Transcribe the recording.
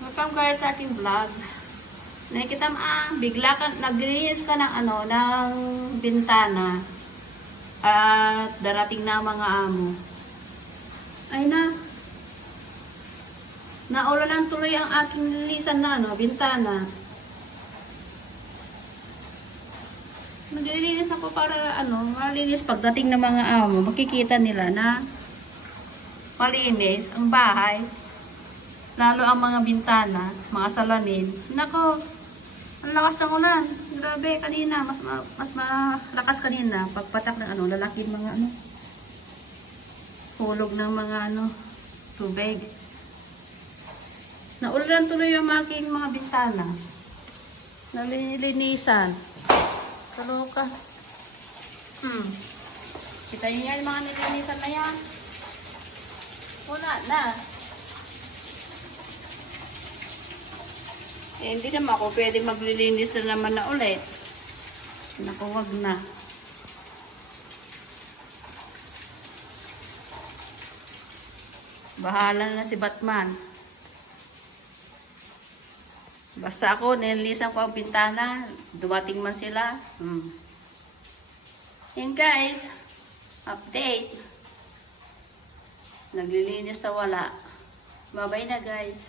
Welcome guys sa aking vlog. Nakikita mo, bigla ka, naglinis ka ng ano, ng bintana. At darating na ang mga amo. Ay na. Naulanan tuloy ang aking linisan na ano, bintana. Naglilinis ako para ano, malinis pagdating ng mga amo. Makikita nila na malinis ang bahay. Lalo ang mga bintana, mga salamin. Nako, ang lakas ng ulan. Grabe, kanina. Mas malakas kanina. Pagpatak ng ano, lalaking mga ano. Hulog ng mga ano, tubig. Naulan tuloy yung aking mga bintana. Nalilinisan. Kaluka. Kita niyo yan, mga nilinisan na yan. Wala na. Eh, hindi naman ako pwede maglilinis na naman na ulit. Naku, wag na. Bahala na si Batman. Basta ako, nililisan ko ang pintana. Dumating man sila. Yan guys. Update. Naglilinis sa wala. Bye-bye na guys.